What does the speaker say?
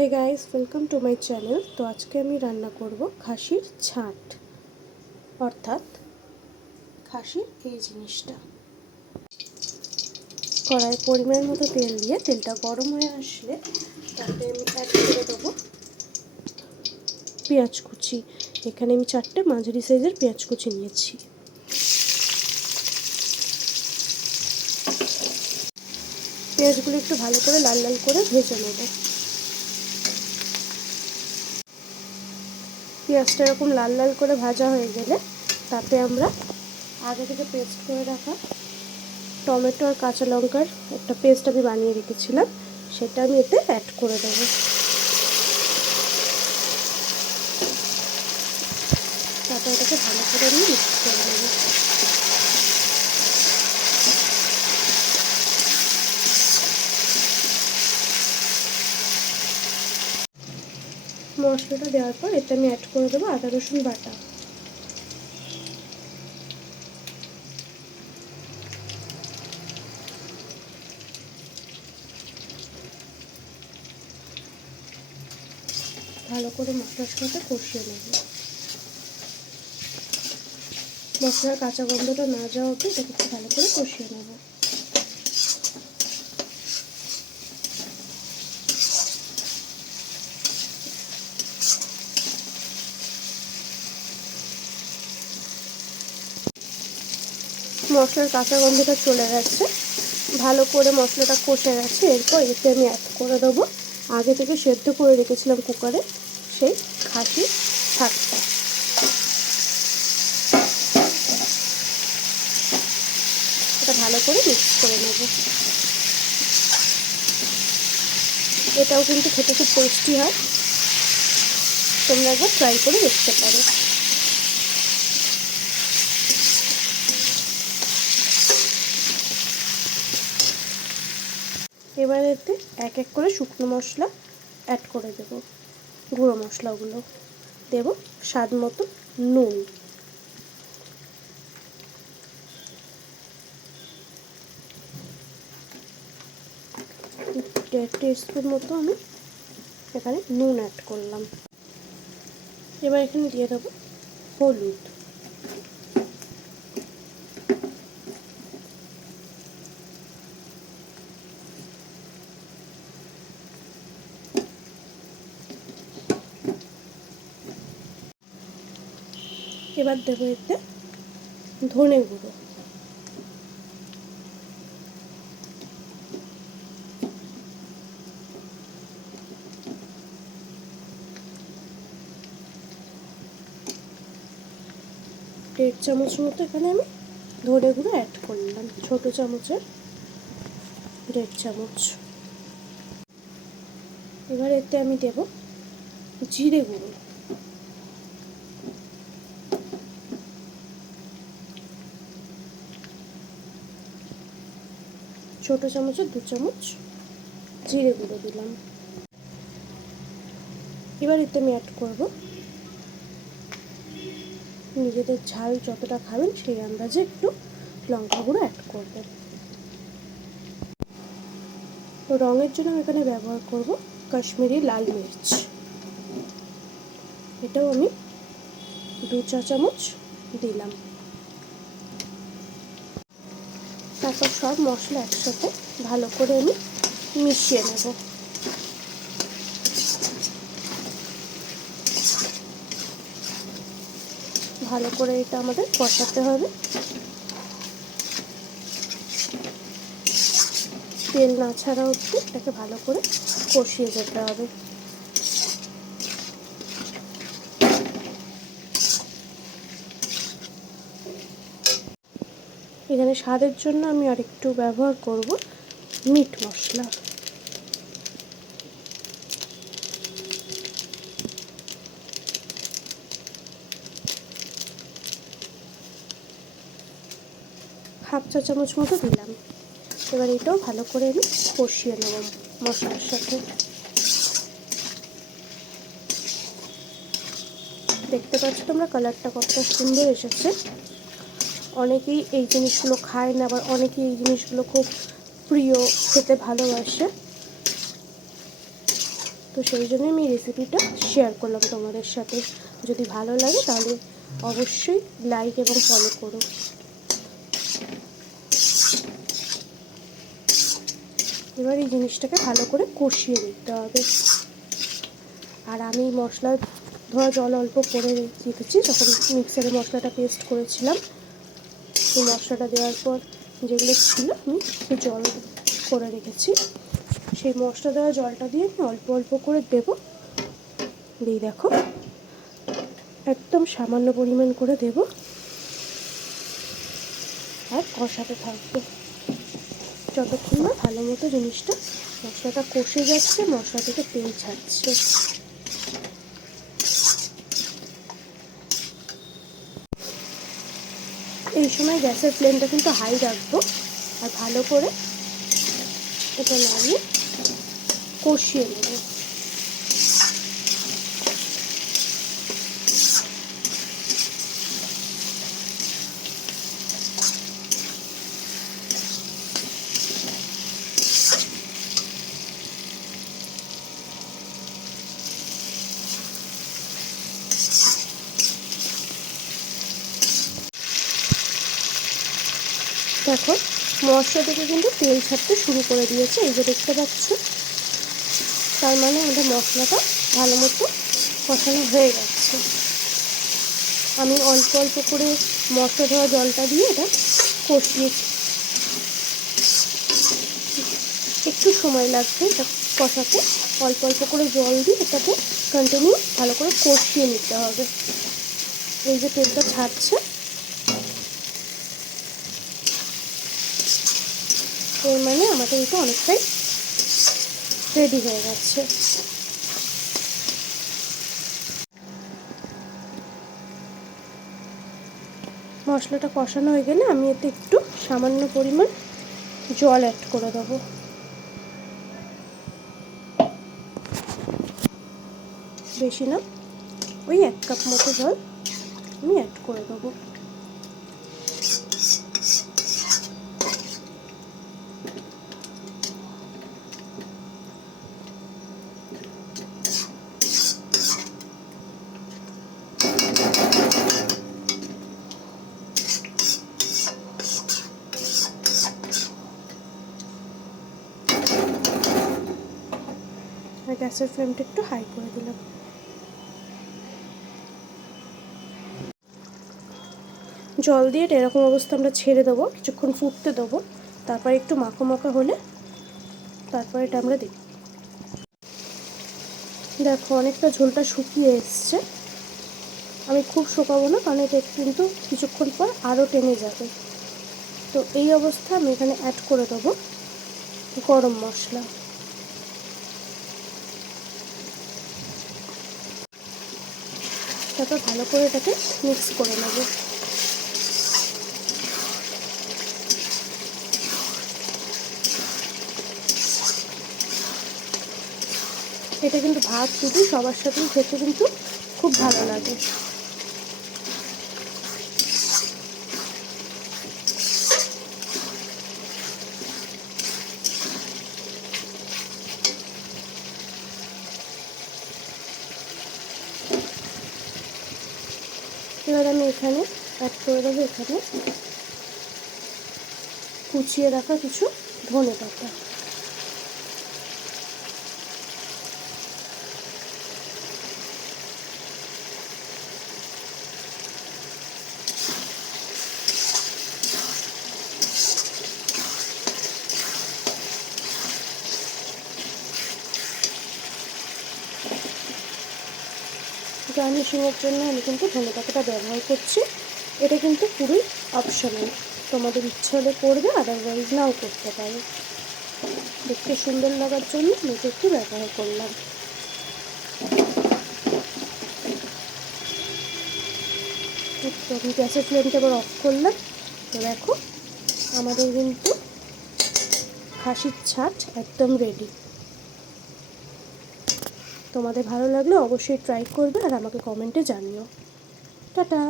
Hey guys welcome to my channel তো আজকে আমি রান্না করব খাসির ছাঁট। অর্থাৎ খাসির এই জিনিসটা। কড়াই পরিমাণ মতো তেল দিয়ে তেলটা গরম হয়ে আসলে তাতে আমি অ্যাড করে দেবো পেঁয়াজ কুচি। এখানে আমি চারটে মাঝারি সাইজের পেঁয়াজ কুচি নিয়েছি। পেঁয়াজগুলো একটু ভালো করে লাল লাল করে ভেজে নেব। পেঁয়াজটা এরকম লাল লাল করে ভাজা হয়ে গেলে তাতে আমরা আগে থেকে পেস্ট করে রাখা টমেটো আর কাঁচা লঙ্কার একটা পেস্ট আমি বানিয়ে রেখেছিলাম, সেটা আমি এতে অ্যাড করে দেবো। তারপর এটাকে ভালো করে আমি মিক্স করে নেব। মশলাটা দেওয়ার পর এতে আমি অ্যাড করে দেবো আদা, রসুন বাটা। ভালো করে মশলার সাথে কষিয়ে নেব। মশলার কাঁচা গন্ধটা না যাওয়া অব্দি এটাকে ভালো করে কষিয়ে নেব। মশলার কাঁচা গন্ধটা চলে গেছে। ভালো করে মশলাটা কষে গেছে, এরপর এতে আমি অ্যাড করে দেবো। আগে থেকে সেদ্ধ করে রেখেছিলাম কুকারে, সেই খাসি শাকটা। এটা ভালো করে মিক্স করে নেব। এটাও কিন্তু খেতে খুব টেস্টি হয়। তোমরা একবার ট্রাই করে দেখতে পারো। এবার এতে এক এক করে শুকনো মশলা অ্যাড করে দেব। গুঁড়ো মশলাগুলো দেব স্বাদ মতো নুন। দেড় টিস্পুন মতো আমি এখানে নুন অ্যাড করলাম। এবার এখানে দিয়ে দেবো হলুদ। এবার দেবো এতে ধনে গুঁড়ো। দেড় চামচ মতো এখানে আমি ধনে গুঁড়ো অ্যাড করলাম ছোট চামচের দেড় চামচ। এবার এতে আমি দেব জিরে গুঁড়ো। ছোট চামচের দু চামচ জিরে গুঁড়ো দিলাম। এবার এতে আমি অ্যাড করব নিজেদের ঝাল যতটা খাবেন সেই আন্দাজে একটু লঙ্কা গুঁড়ো অ্যাড করবেন রঙের জন্য আমি এখানে ব্যবহার করব কাশ্মীরি লাল মির্চ। এটাও আমি দু চা চামচ দিলাম। তারপর সব মশলা একসাথে ভালো করে আমি মিশিয়ে নেব। ভালো করে এটা আমাদের কষাতে হবে। তেল না ছাড়া অবধি এটাকে ভালো করে কষিয়ে যেতে হবে। এখানে স্বাদের জন্য আমি আরেকটু ব্যবহার করব মিট মশলা। হাফ চা চামচ মতো দিলাম। এবার এটাও ভালো করে আমি কষিয়ে নেব মশলার সাথে। দেখতে পাচ্ছ তোমরা কালারটা কতটা সুন্দর এসেছে। অনেকেই এই জিনিসগুলো খায় না, আবার অনেকেই এই জিনিসগুলো খুব প্রিয়, খেতে ভালোবাসে। তো সেই জন্য আমি রেসিপিটা শেয়ার করলাম তোমাদের সাথে। যদি ভালো লাগে তাহলে অবশ্যই লাইক এবং ফলো করো। এবার এই জিনিসটাকে ভালো করে কষিয়ে নিতে হবে। আর আমি মশলা ধোয়া জল অল্প করে রেখেছি যখন মিক্সারে মশলাটা পেস্ট করেছিলাম সেই মশলাটা দেওয়ার পর যেগুলো ছিল আমি জল করে রেখেছি। সেই মশলা দেওয়া জলটা দিয়ে আমি অল্প অল্প করে দেবো। দিয়ে দেখো, একদম সামান্য পরিমাণ করে দেব। আর কষাতে থাকব। যতক্ষণ না ভালো মতো জিনিসটা মশলাটা কষে যাচ্ছে, মশলা থেকে তেল ছাড়ছে। এই সময় গ্যাসের ফ্লেমটা কিন্তু হাই রাখব। আর ভালো করে এটা নামিয়ে কষিয়ে নেব। দেখো মশলা থেকে কিন্তু তেল ছাড়তে শুরু করে দিয়েছে, এই যে দেখতে পাচ্ছ। তার মানে আমাদের মশলাটা ভালো মতো কষানো হয়ে যাচ্ছে আমি অল্প অল্প করে মশলা ধোয়া জলটা দিয়ে এটা কষিয়েছি। একটু সময় লাগবে এটা কষাতে। অল্প অল্প করে জল দিয়ে এটাকে কন্টিনিউ ভালো করে কষিয়ে নিতে হবে। এই যে তেলটা ছাড়ছে এর মানে আমাদের এটা অনেকটাই রেডি হয়ে যাচ্ছে মশলাটা কষানো হয়ে গেলে আমি এতে একটু সামান্য পরিমাণ জল অ্যাড করে দেবো। বেশি না, ওই এক কাপ মতো জল আমি অ্যাড করে দেবো। গ্যাসের ফ্লেমটা একটু হাই করে দিলাম। জল দিয়ে এরকম অবস্থা আমরা ছেড়ে দেবো, কিছুক্ষণ ফুটতে দেবো, তারপর একটু মাখো মাখা হলে তারপর এটা আমরা দিই। দেখো, অনেকটা ঝোলটা শুকিয়ে এসছে। আমি খুব শুকাবো না, কারণ এটা কিন্তু কিছুক্ষণ পর আরও টেনে যাবে। তো এই অবস্থা আমি এখানে অ্যাড করে দেবো, গরম মশলা। তারপর ভালো করে এটাকে মিক্স করে নেব। এটা কিন্তু ভাত শুধু সবার সাথে খেতে কিন্তু খুব ভালো লাগে। এবার আমি এখানে অ্যাড করে দেবো এখানে। কুচিয়ে রাখা কিছু ধনে পাতা। গার্নিশিংয়ের জন্য আমি কিন্তু ধনে পাতাটা ব্যবহার করছি। এটা কিন্তু পুরোই অপশনাল তোমাদের ইচ্ছে হলে করবে আদারওয়াইজ নাও করতে পারো। দেখতে সুন্দর লাগার জন্য আমি একটু ব্যবহার করলাম। আমি গ্যাসের ফ্লেমটা আবার অফ করলাম। তো দেখো, আমাদের কিন্তু খাসির ছাট একদম রেডি তোমাদের ভালো লাগলে অবশ্যই ট্রাই করবে আর আমাকে কমেন্টে জানিও। টাটা।